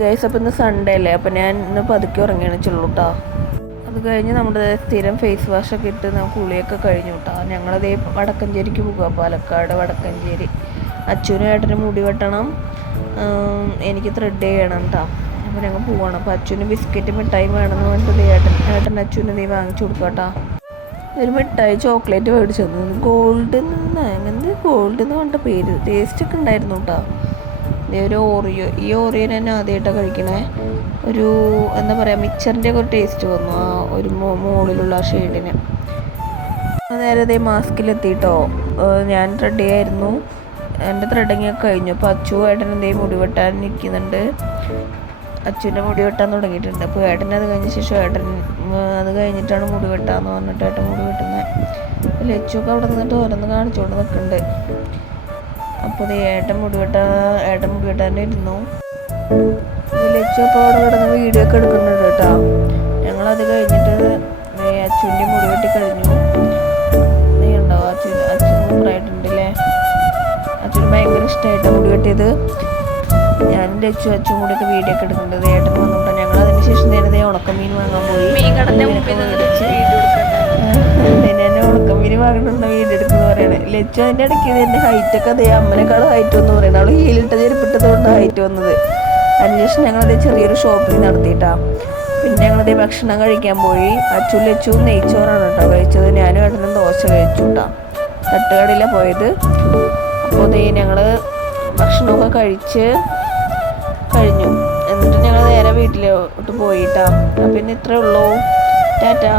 Guys അപ്പോൾ ഇന്ന് Sunday അല്ലേ, അപ്പോൾ ഞാൻ ഇന്ന് പതുക്കെ ഉറങ്ങിയണിച്ചുള്ളൂ കേട്ടോ. അത് കഴിഞ്ഞ് നമ്മുടെ സ്ഥിരം ഫേസ് വാഷൊക്കെ ഇട്ട് നമുക്ക് കുളിയൊക്കെ കഴിഞ്ഞു കേട്ടോ. ഞങ്ങളതേ വടക്കഞ്ചേരിക്ക് പോകുക, പാലക്കാട് വടക്കഞ്ചേരി. അച്ഛനും ഏട്ടനും മുടി വെട്ടണം, എനിക്ക് ത്രെഡ് ചെയ്യണം കേട്ടോ. അപ്പോൾ ഞങ്ങൾ പോവാണ്. അപ്പോൾ അച്ഛന് ബിസ്ക്കറ്റ് മിഠായി വേണമെന്ന് പറഞ്ഞിട്ട് ഏട്ടൻ അച്ഛന് നീ വാങ്ങിച്ചു കൊടുക്കുക കേട്ടോ. ഒരു മിഠായി ചോക്ലേറ്റ് മേടിച്ചു തന്നു, ഗോൾഡ് അങ്ങനത്തെ ഗോൾഡ് എന്ന് പറഞ്ഞിട്ട് പേര്. ടേസ്റ്റൊക്കെ ഉണ്ടായിരുന്നു കേട്ടോ. ഒരു ഓറിയോ, ഈ ഓറിയോ തന്നെ ആദ്യമായിട്ടാണ് കഴിക്കണേ. ഒരു എന്താ പറയുക, മിക്സറിൻ്റെ ഒക്കെ ഒരു ടേസ്റ്റ് വന്നു ആ ഒരു മുകളിലുള്ള ആ ഷെയ്ഡിന്. നേരെ അതേ മാസ്കിലെത്തിയിട്ടോ. ഞാൻ ത്രെഡ് ചെയ്യായിരുന്നു, എൻ്റെ ത്രെഡിങ് ഒക്കെ കഴിഞ്ഞു. അപ്പോൾ അച്ചു ഏട്ടൻ എന്തേ മുടി വെട്ടാൻ നിൽക്കുന്നുണ്ട്. അച്ഛൻ്റെ മുടി വെട്ടാൻ തുടങ്ങിയിട്ടുണ്ട്. അപ്പോൾ ഏട്ടൻ അത് കഴിഞ്ഞ ശേഷം അത് കഴിഞ്ഞിട്ടാണ് മുടി വെട്ടാന്ന് പറഞ്ഞിട്ട് ഏട്ടൻ മുടി വെട്ടുന്നത്. ലച്ചൊക്കെ അവിടെ നിന്നിട്ട് ഓരോന്ന് കാണിച്ചുകൊണ്ട് നിൽക്കുന്നുണ്ട്. അപ്പോൾ ഏട്ടൻ മുടി വെട്ടാനിരുന്നു. ലച്ചു അപ്പോൾ അവിടെ കിടന്ന് വീഡിയോ ഒക്കെ എടുക്കുന്നുണ്ട് കേട്ടോ. ഞങ്ങളത് കഴിഞ്ഞിട്ട് അച്ഛൻ്റെ മുടി വെട്ടി കഴിഞ്ഞു. നീ ഉണ്ടാവും അച്ഛൻ സൂപ്പറായിട്ടുണ്ടല്ലേ. അച്ഛന് ഭയങ്കര ഇഷ്ടമായിട്ടാണ് മുടി വെട്ടിയത്. ഞാനും അച്ഛനും കൂടെയൊക്കെ വീഡിയോ ഒക്കെ എടുക്കുന്നുണ്ട്. ഏട്ടൻ വന്നിട്ട് ഞങ്ങൾ അതിന് ശേഷം നേരത്തെ ഉണക്കമീൻ വാങ്ങാൻ പോയി. എന്നെ ഉണക്കമീൻ വാങ്ങണമെന്ന വീഡിയോ എടുക്കുന്നത് പറയണേ. ലച്ചു അതിൻ്റെ ഇടയ്ക്ക് എൻ്റെ ഹൈറ്റൊക്കെ അതേ അമ്മനേക്കാളും ഹൈറ്റ് വന്ന് പറയുന്നത്. അവൾ ഹീലിട്ട് ചെരുപ്പിട്ടത് കൊണ്ട് ഹൈറ്റ് വന്നത്. അതിനുശേഷം ഞങ്ങളത് ചെറിയൊരു ഷോപ്പിംഗ് നടത്തിയിട്ടാ. പിന്നെ ഞങ്ങളതേ ഭക്ഷണം കഴിക്കാൻ പോയി. അച്ചു ലച്ചു നെയ്ച്ചോറാണ് കേട്ടോ കഴിച്ചത്. ഞാനും ഏട്ടനും ദോശ കഴിച്ചു കേട്ടോ. തട്ടുകടയിലാണ് പോയത്. അപ്പോൾ അതേ ഞങ്ങൾ ഭക്ഷണമൊക്കെ കഴിച്ച് കഴിഞ്ഞു. എന്നിട്ട് ഞങ്ങൾ നേരെ വീട്ടിലോട്ട് പോയിട്ടാ. അപ്പം ഇന്ന് ഇത്രേ ഉള്ളൂ. ടാറ്റാ.